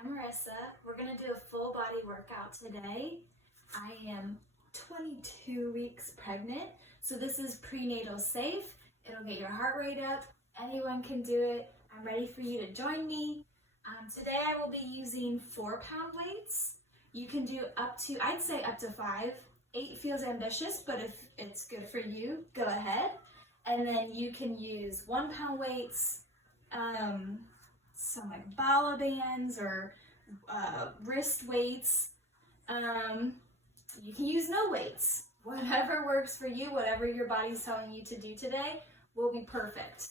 I'm Marissa. We're going to do a full body workout today. I am 22 weeks pregnant, so this is prenatal safe. It'll get your heart rate up. Anyone can do it. I'm ready for you to join me. Today I will be using 4-pound weights. You can do up to, I'd say up to 5. 8 feels ambitious, but if it's good for you, go ahead. And then you can use 1-pound weights, some like bala bands or wrist weights. You can use no weights. Whatever works for you, whatever your body's telling you to do today will be perfect.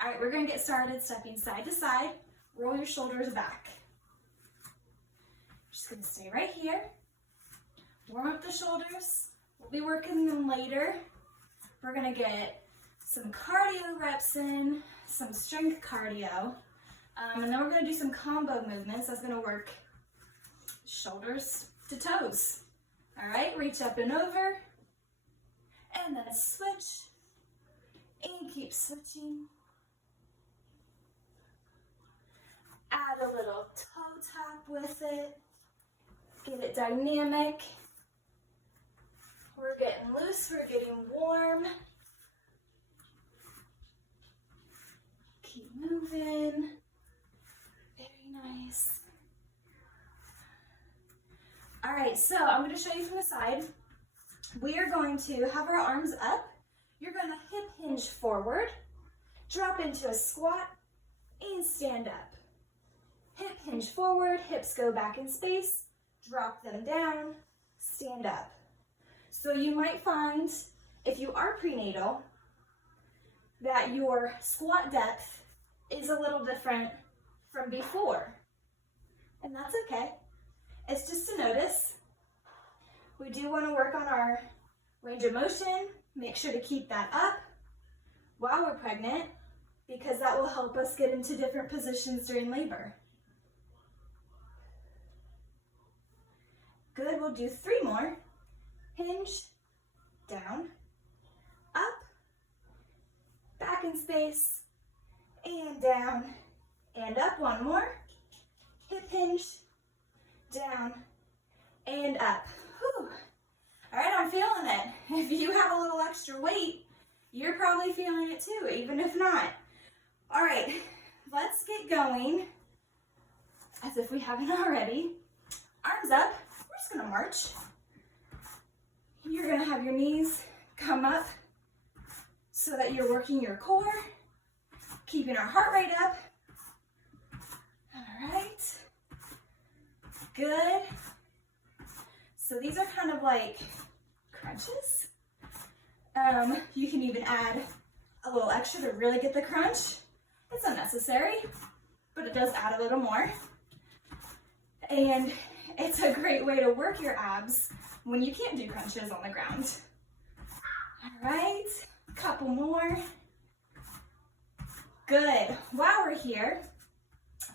All right, we're gonna get started stepping side to side. Roll your shoulders back. Just gonna stay right here. Warm up the shoulders. We'll be working them later. We're gonna get some cardio reps in, some strength cardio. And then we're going to do some combo movements. That's going to work shoulders to toes. All right, reach up and over. And then a switch. And keep switching. Add a little toe tap with it. Get it dynamic. We're getting loose, we're getting warm. Keep moving. Nice. All right, so I'm going to show you from the side. We are going to have our arms up. You're going to hip hinge forward, drop into a squat, and stand up. Hip hinge forward, hips go back in space, drop them down, stand up. So you might find, if you are prenatal, that your squat depth is a little different from before, and that's okay. It's just to notice. We do want to work on our range of motion. Make sure to keep that up while we're pregnant, because that will help us get into different positions during labor. Good, we'll do 3 more. Hinge, down, up, back in space, and down, and up. 1 more. Hip hinge, down, and up. Whew. All right, I'm feeling it. If you have a little extra weight, you're probably feeling it too, even if not. All right, let's get going as if we haven't already. Arms up. We're just gonna march. You're gonna have your knees come up so that you're working your core, keeping our heart rate up. All right, good. So these are kind of like crunches. You can even add a little extra to really get the crunch. It's unnecessary, but it does add a little more. And it's a great way to work your abs when you can't do crunches on the ground. All right, a couple more. Good. While we're here,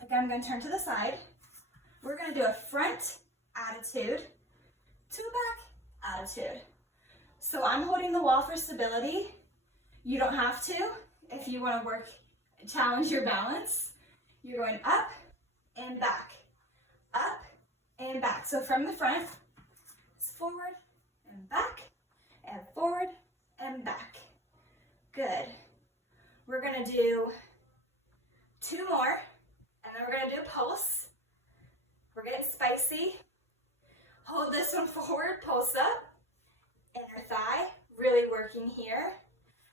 again, I'm going to turn to the side. We're going to do a front attitude to a back attitude. So I'm holding the wall for stability. You don't have to. If you want to challenge your balance, you're going up and back, up and back. So from the front, it's forward and back, and forward and back. Good. We're going to do 2 more, and then we're going to do a pulse. We're getting spicy. Hold this one forward, pulse up. Inner thigh, really working here.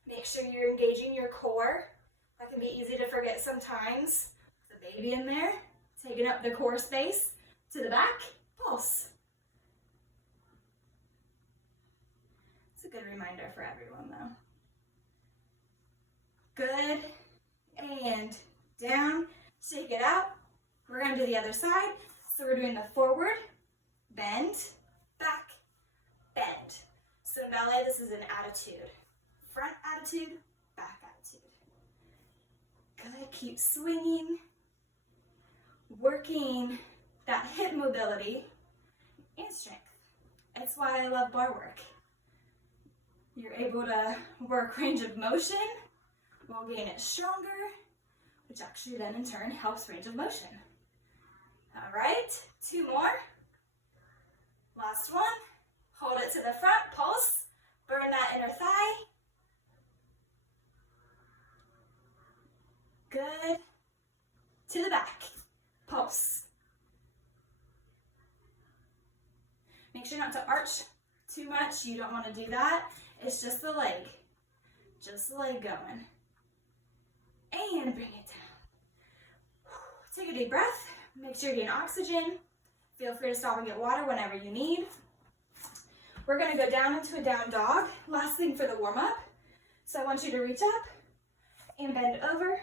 Make sure you're engaging your core. That can be easy to forget sometimes. The baby in there, taking up the core space. To the back, pulse. It's a good reminder for everyone though. Good, and down, shake it out. We're gonna do the other side. So we're doing the forward, bend, back, bend. So in ballet, this is an attitude. Front attitude, back attitude. Good, keep swinging. Working that hip mobility and strength. That's why I love bar work. You're able to work range of motion while getting it stronger, which actually then in turn helps range of motion. All right, 2 more. Last one. Hold it to the front, pulse. Burn that inner thigh. Good. To the back, pulse. Make sure not to arch too much. You don't want to do that. It's just the leg going. And bring it down. Take a deep breath. Make sure you're getting oxygen. Feel free to stop and get water whenever you need. We're going to go down into a down dog. Last thing for the warm up. So I want you to reach up and bend over.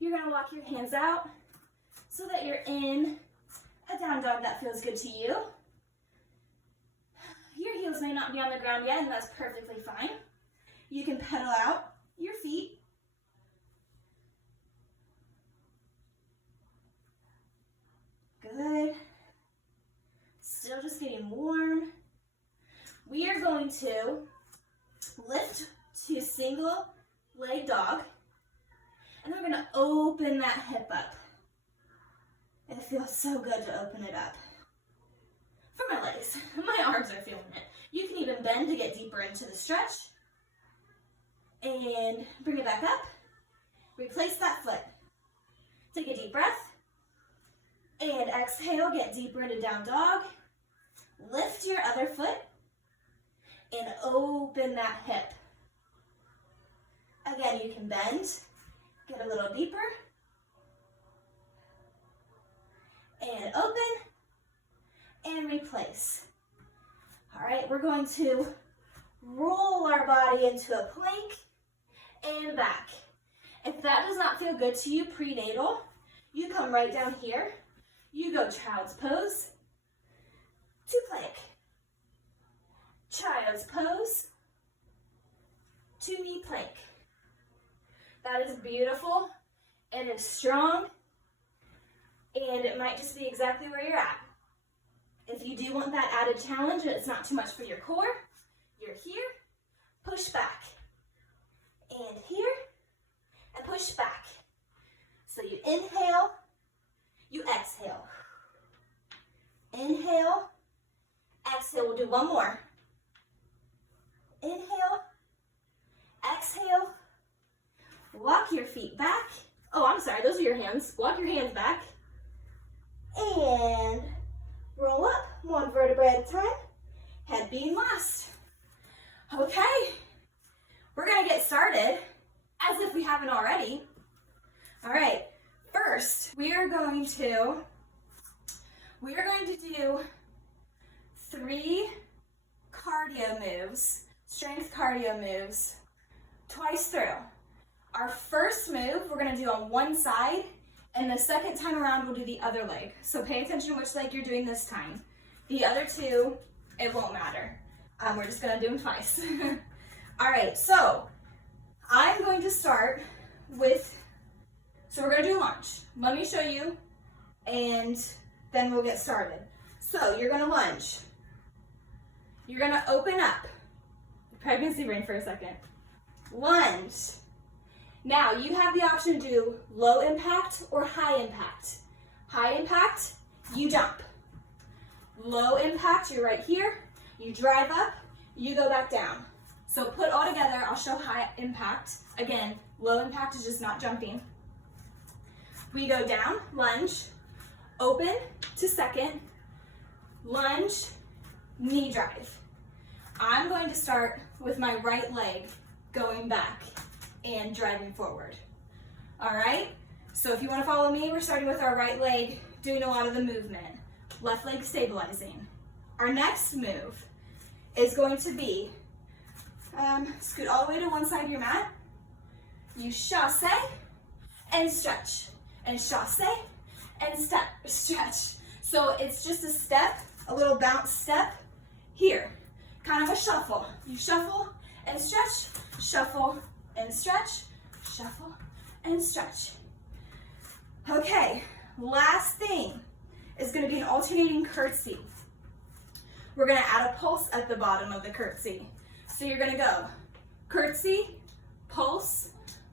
You're going to walk your hands out so that you're in a down dog that feels good to you. Your heels may not be on the ground yet, and that's perfectly fine. You can pedal out your feet. Good. Still just getting warm. We are going to lift to single leg dog, and then we're going to open that hip up. It feels so good to open it up. For my legs, my arms are feeling it. You can even bend to get deeper into the stretch. And bring it back up. Replace that foot. Take a deep breath. And exhale, get deeper into down dog. Lift your other foot. And open that hip. Again, you can bend. Get a little deeper. And open. And replace. All right, we're going to roll our body into a plank and back. If that does not feel good to you prenatal, you come right down here. You go child's pose to plank. Child's pose to knee plank. That is beautiful. It is strong. And it might just be exactly where you're at. If you do want that added challenge and it's not too much for your core, you're here, push back, and here, and push back. So you inhale, you exhale. Inhale, exhale. We'll do one more. Inhale, exhale. Walk your feet back. Oh, I'm sorry, those are your hands. Walk your hands back. And roll up, one vertebrae at a time. Head being last. Okay, we're gonna get started as if we haven't already. All right, first we are going to do 3 cardio moves, strength cardio moves, twice through. Our first move we're gonna do on one side, and the second time around we'll do the other leg. So pay attention to which leg you're doing this time. The other 2, it won't matter. We're just gonna do them twice. All right, so I'm going to start with, so we're gonna do lunge. Let me show you, and then we'll get started. So you're gonna lunge. You're gonna open up. Pregnancy brain for a second. Lunge. Now you have the option to do low impact or high impact. High impact, you jump. Low impact, you're right here. You drive up, you go back down. So put all together, I'll show high impact. Again, low impact is just not jumping. We go down, lunge, open to second, lunge, knee drive. I'm going to start with my right leg going back and driving forward. All right? So if you want to follow me, we're starting with our right leg, doing a lot of the movement. Left leg stabilizing. Our next move is going to be, scoot all the way to one side of your mat. You chasse and stretch, and chasse and stretch. So it's just a step, a little bounce step here. Kind of a shuffle. You shuffle and stretch, shuffle and stretch, shuffle and stretch. Okay, last thing is going to be an alternating curtsy. We're going to add a pulse at the bottom of the curtsy. So you're going to go curtsy, pulse,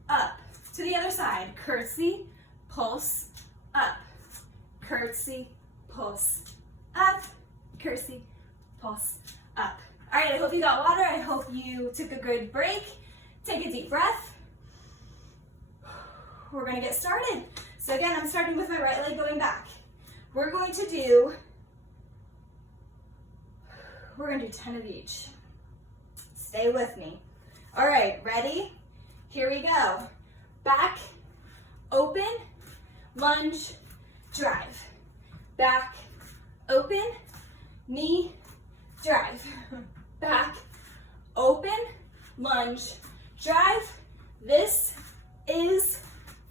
up. To the other side, curtsy, pulse, up. curtsy, pulse, up, curtsy, pulse, up. All right, I hope you got water. I hope you took a good break. Take a deep breath. We're gonna get started. So again, I'm starting with my right leg going back. We're gonna do 10 of each. Stay with me. All right, ready? Here we go. Back, open, lunge, drive. Back, open, knee, drive. Back, open, lunge, drive. This is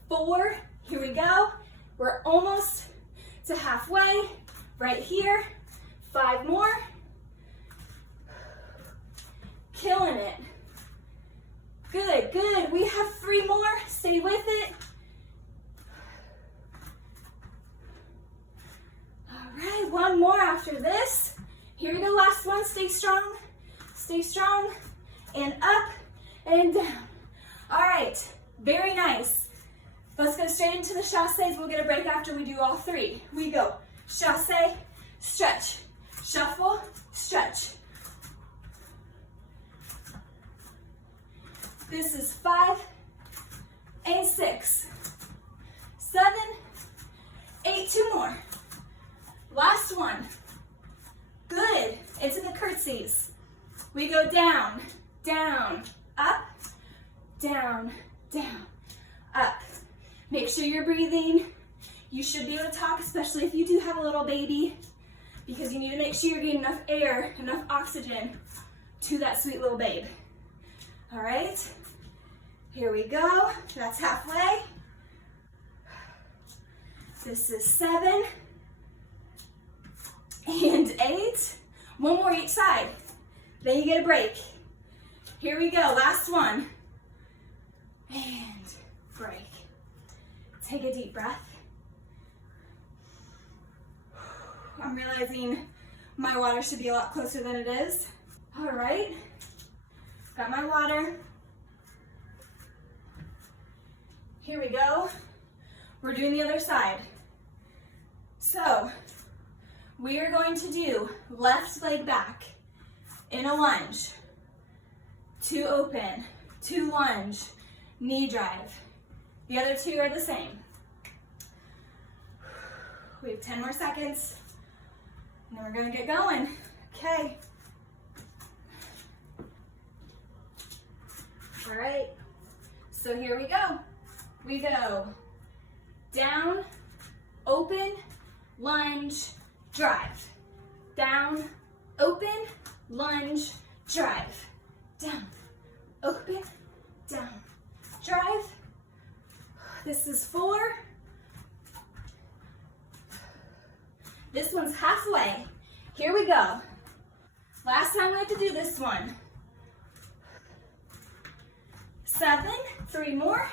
4. Here we go. We're almost to halfway. Right here. 5 more. Killing it. Good, good. We have 3 more. Stay with it. All right, 1 more after this. Here we go, last one. Stay strong. Stay strong. And up and down. All right, very nice. Let's go straight into the chassés. We'll get a break after we do all 3. We go chassé, stretch, shuffle, stretch. This is 5 and 6, 7, 8, 2 more. Last one. Good. Into the curtsies. We go down, down, up, down, down, up. Make sure you're breathing. You should be able to talk, especially if you do have a little baby, because you need to make sure you're getting enough air, enough oxygen to that sweet little babe. All right, here we go. That's halfway. This is 7 and 8. 1 more each side. Then you get a break. Here we go, last one. And break. Take a deep breath. I'm realizing my water should be a lot closer than it is. All right, got my water. Here we go. We're doing the other side. So we are going to do left leg back in a lunge, 2 open, 2 lunge, knee drive. The other 2 are the same. We have 10 more seconds, and then we're gonna get going. Okay. All right, so here we go. We go down, open, lunge, drive. Down, open, lunge, drive. Down, open, down, drive. This is 4. This one's halfway. Here we go. Last time we had to do this one. 7, 3 more.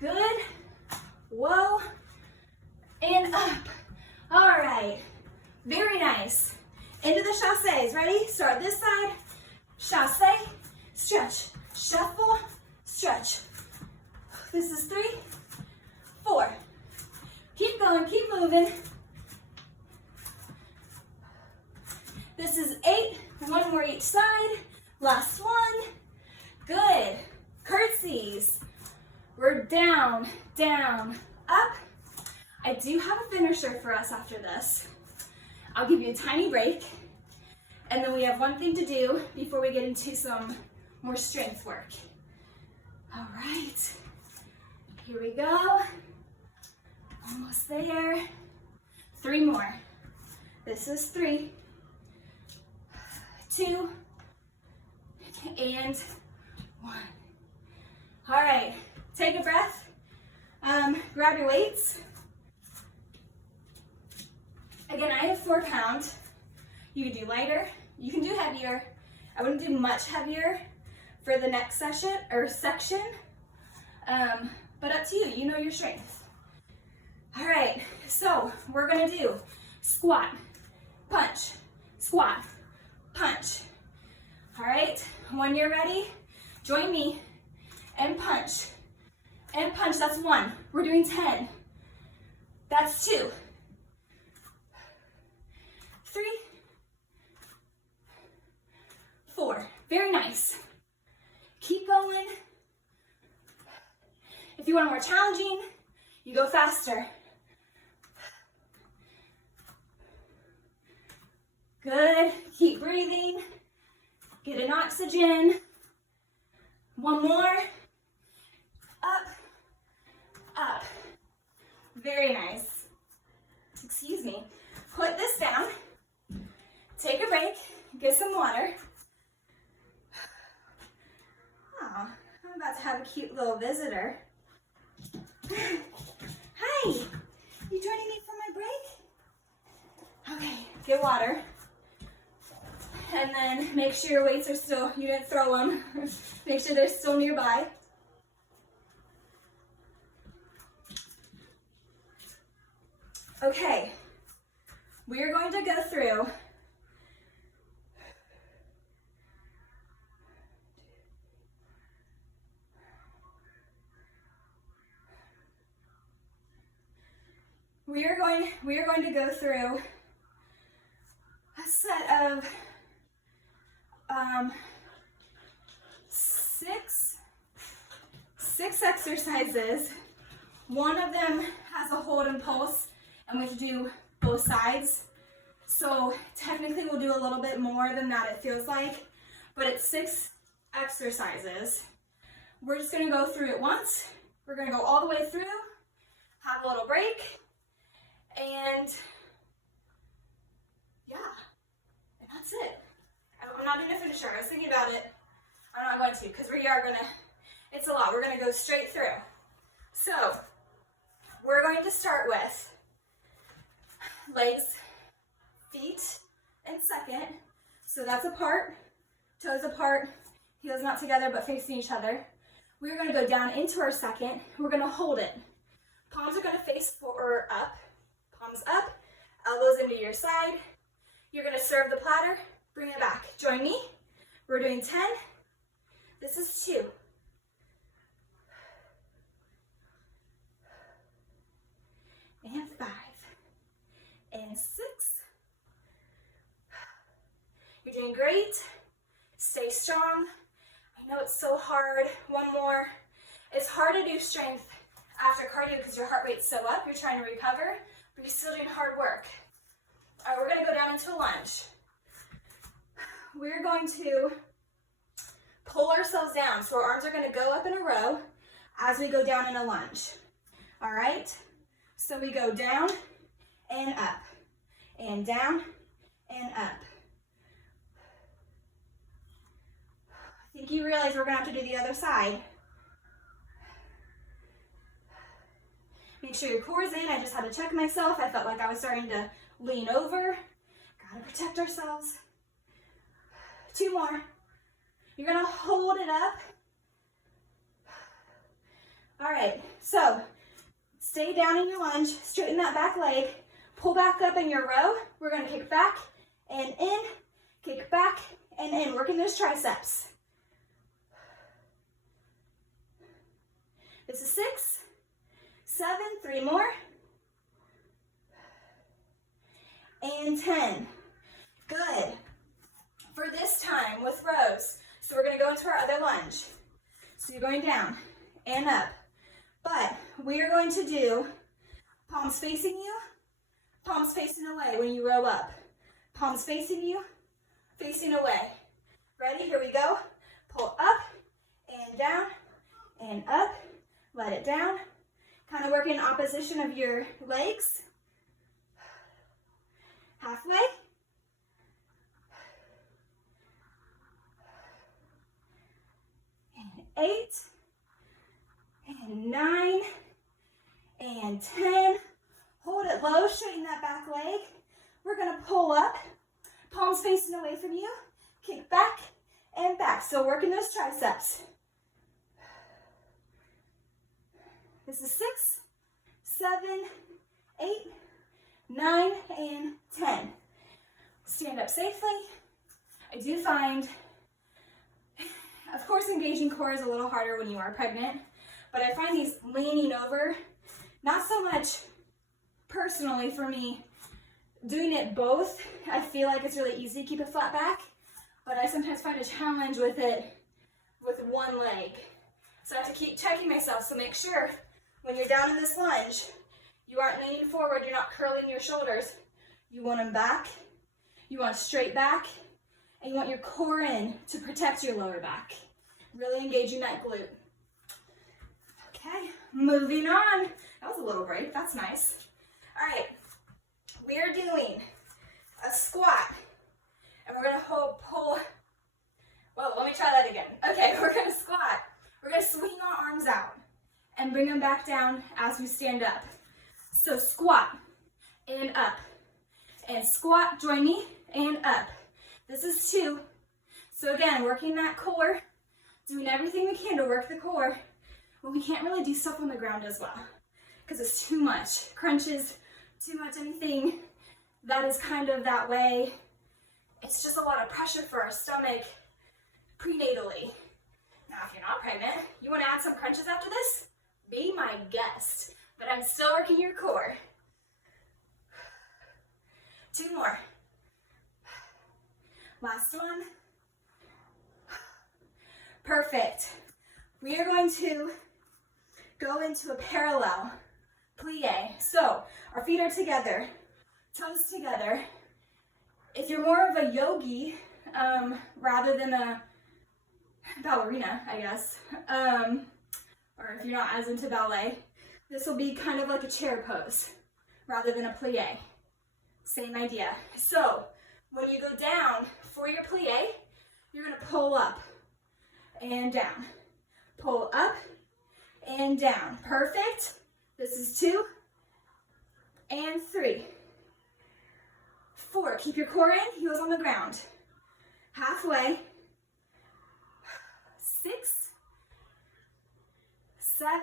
Good. Whoa. And up. All right. Very nice. Into the chassés. Ready? Start this side. Chassé, stretch, shuffle, stretch. This is 3, 4. Keep going, keep moving. This is 8, 1 more each side. Last one. Good. Curtsies. We're down, down, up. I do have a finisher for us after this. I'll give you a tiny break. And then we have one thing to do before we get into some more strength work. All right, here we go. Almost there. 3 more. This is 3, 2, and 1. All right, take a breath. Grab your weights. Again, I have 4 pound. You can do lighter, you can do heavier. I wouldn't do much heavier for the next section, but up to you, you know your strength. All right, so we're gonna do squat, punch, squat, punch. All right, when you're ready, join me and punch And punch, that's 1. We're doing 10. That's 2. 3, 4. Very nice. Keep going. If you want more challenging, you go faster. Good. Keep breathing. Get an oxygen. 1 more. Up, up. Very nice. Excuse me. Put this down. Take a break. Get some water. Oh, I'm about to have a cute little visitor. Hi. You joining me for my break? Okay, get water. And then make sure your weights are still, you didn't throw them. Make sure they're still nearby. Okay, we are going to go through we are going to go through a set of six exercises. One of them has a hold and pulse, and we have to do both sides. So technically we'll do a little bit more than that, it feels like, but it's 6 exercises. We're just gonna go through it once. We're gonna go all the way through, have a little break, and yeah, and that's it. I'm not doing a finisher. I was thinking about it. I'm not going to, because we are gonna, it's a lot. We're gonna go straight through. So we're going to start with legs, feet, and second. So that's apart, toes apart, heels not together but facing each other. We're gonna go down into our second. We're gonna hold it. Palms are gonna face forward up, palms up, elbows into your side. You're gonna serve the platter, bring it back. Join me. We're doing 10. This is 2. And 5. And 6. You're doing great. Stay strong. I know it's so hard. 1 more. It's hard to do strength after cardio because your heart rate's so up. You're trying to recover, but you're still doing hard work. All right, we're going to go down into a lunge. We're going to pull ourselves down. So our arms are going to go up in a row as we go down in a lunge. All right? So we go down and up, and down and up. I think you realize we're going to have to do the other side. Make sure your core's in. I just had to check myself. I felt like I was starting to lean over. Gotta protect ourselves. 2 more. You're gonna hold it up. All right, so stay down in your lunge, straighten that back leg, pull back up in your row. We're gonna kick back and in, kick back and in, working those triceps. This is 6, 7, 3 more, and 10. Good. For this time with rows, so we're going to go into our other lunge. So you're going down and up, but we are going to do palms facing you, palms facing away when you row up. Palms facing you, facing away. Ready? Here we go. Pull up and down and up. Let it down. Kind of work in opposition of your legs. Halfway. And 8. And 9. And 10. Hold it low, straighten that back leg. We're going to pull up. Palms facing away from you. Kick back and back. So working those triceps. This is 6, 7, 8, 9, and 10. Stand up safely. I do find, of course, engaging core is a little harder when you are pregnant, but I find these leaning over, not so much personally for me, doing it both, I feel like it's really easy to keep a flat back, but I sometimes find a challenge with it with one leg. So I have to keep checking myself, so make sure when you're down in this lunge, you aren't leaning forward, you're not curling your shoulders. You want them back, you want straight back, and you want your core in to protect your lower back. Really engaging that glute. Okay, moving on. That was a little break, that's nice. All right, we are doing a squat, and we're gonna pull, well, let me try that again. Okay, we're gonna squat. We're gonna swing our arms out and bring them back down as we stand up. So squat and up, and squat, join me, and up. This is 2. So again, working that core, doing everything we can to work the core, but we can't really do stuff on the ground as well because it's too much. Crunches, too much anything that is kind of that way. It's just a lot of pressure for our stomach prenatally. Now, if you're not pregnant, you want to add some crunches after this? Be my guest. But I'm still working your core. 2 more. Last one. Perfect. We are going to go into a parallel plie. So our feet are together, toes together. If you're more of a yogi rather than a ballerina, I guess, or if you're not as into ballet, this will be kind of like a chair pose rather than a plie. Same idea. So when you go down for your plie, you're going to pull up and down. Pull up and down. Perfect. This is 2 and 3. 4. Keep your core in, heels on the ground. Halfway. 6, 7,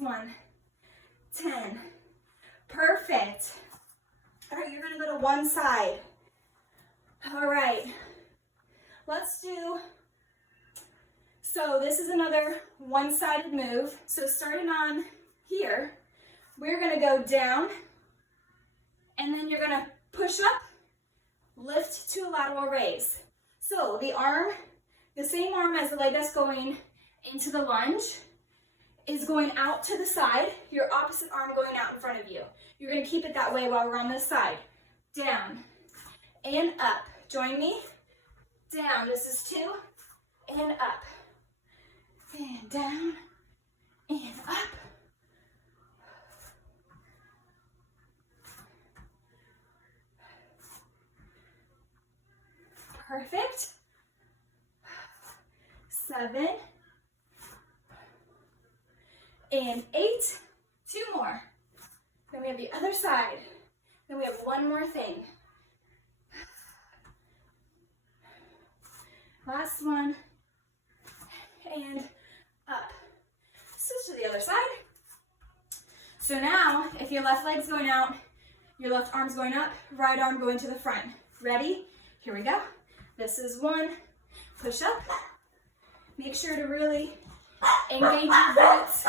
1, 10. Perfect. All right, you're gonna go to one side. All right, let's do, so this is another one-sided move. So starting on here, we're gonna go down, and then you're gonna push up, lift to a lateral raise. So the arm, the same arm as the leg that's going into the lunge, is going out to the side, your opposite arm going out in front of you. You're gonna keep it that way while we're on this side. Down and up. Join me. Down, this is 2, and up. And down, and up. Perfect. 7, and 8. 2 more. Then we have the other side. Then we have one more thing. Last one. And up. Switch to the other side. So now, if your left leg's going out, your left arm's going up, right arm going to the front. Ready? Here we go. This is 1. Push up. Make sure to really engage your glutes.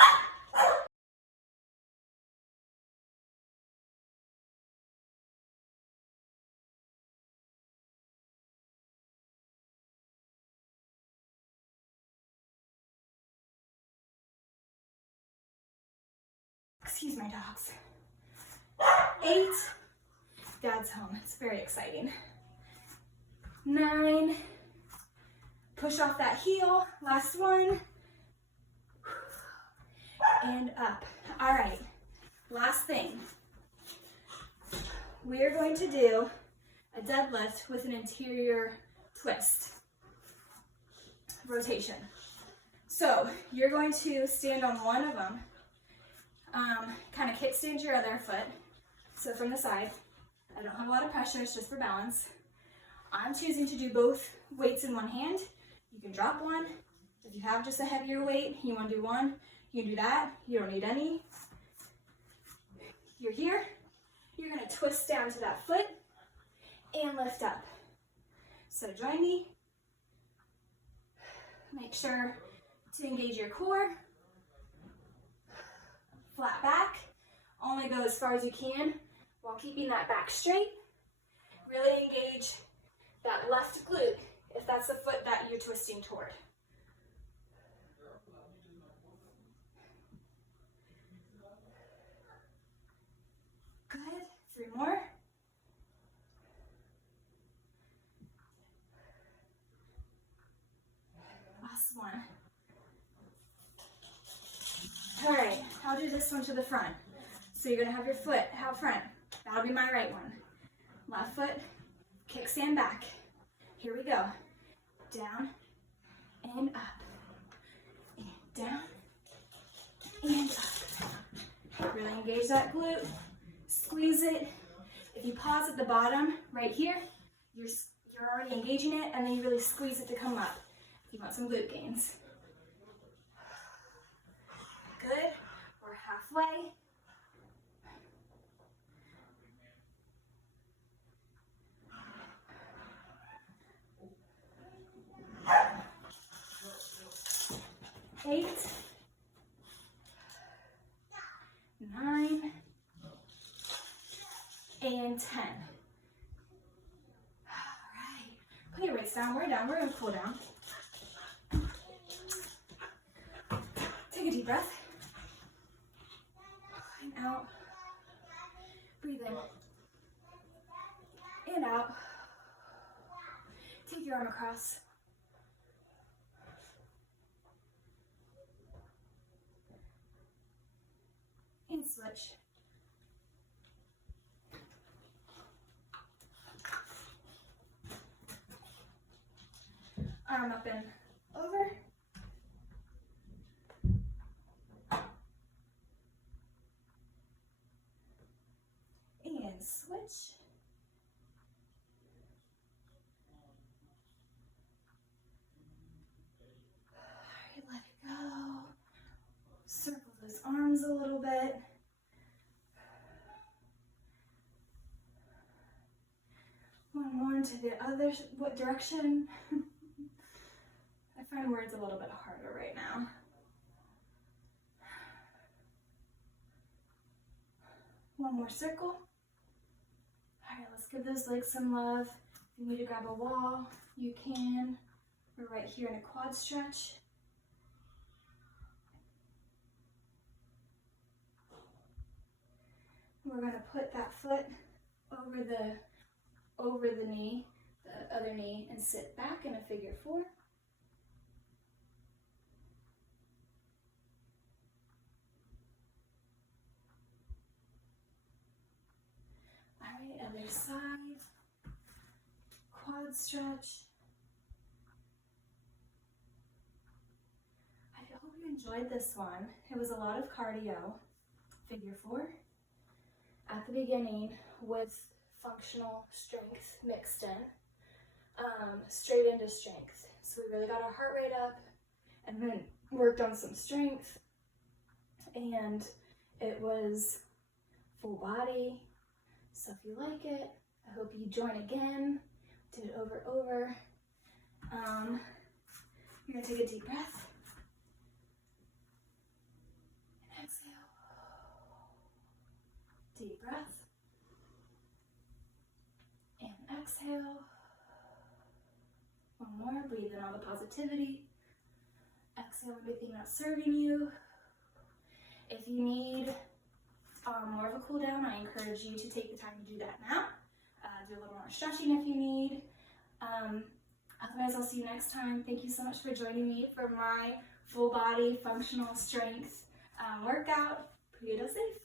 Excuse my dogs. 8. Dad's home. It's very exciting. 9. Push off that heel. Last one. And up. All right. Last thing. We are going to do a deadlift with an interior twist. Rotation. So you're going to stand on one of them. Kind of kickstand your other foot. So from the side. I don't have a lot of pressure, it's just for balance. I'm choosing to do both weights in one hand. You can drop one. If you have just a heavier weight, you want to do one, you can do that. You don't need any. You're here. You're going to twist down to that foot and lift up. So join me. Make sure to engage your core. Flat back. Only go as far as you can while keeping that back straight. Really engage that left glute if that's the foot that you're twisting toward. Good. 3 more. Last one. All right, I'll do this one to the front. So you're gonna have your foot out front. That'll be my right one. Left foot, kickstand back. Here we go. Down and up. And down and up. Really engage that glute. Squeeze it. If you pause at the bottom, right here, you're already engaging it, and then you really squeeze it to come up. If you want some glute gains. Good. We're halfway. Eight, 9, and 10. All right. Put your weights down. We're down. We're going to cool down. Take a deep breath. And out. Breathe in. And out. Take your arm across. And switch. Arm up and over. And switch. All right, let it go. Circle those arms a little bit. One more to the other direction. I find words a little bit harder right now. One more circle. All right, let's give those legs some love. If you need to grab a wall, you can. We're right here in a quad stretch. We're going to put that foot over the knee, the other knee, and sit back in a figure 4. All right, other side, quad stretch. I hope you enjoyed this one. It was a lot of cardio, figure 4. At the beginning with functional strength mixed in, straight into strength. So we really got our heart rate up and then worked on some strength, and it was full body. So if you like it, I hope you join again. Do it over. You're gonna take a deep breath. And exhale. Deep breath. And exhale. One more. Breathe in all the positivity. Exhale everything not serving you. If you need more of a cool down, I encourage you to take the time to do that now. Do a little more stretching if you need. Otherwise, I'll see you next time. Thank you so much for joining me for my full body functional strength workout. Prenatal safe.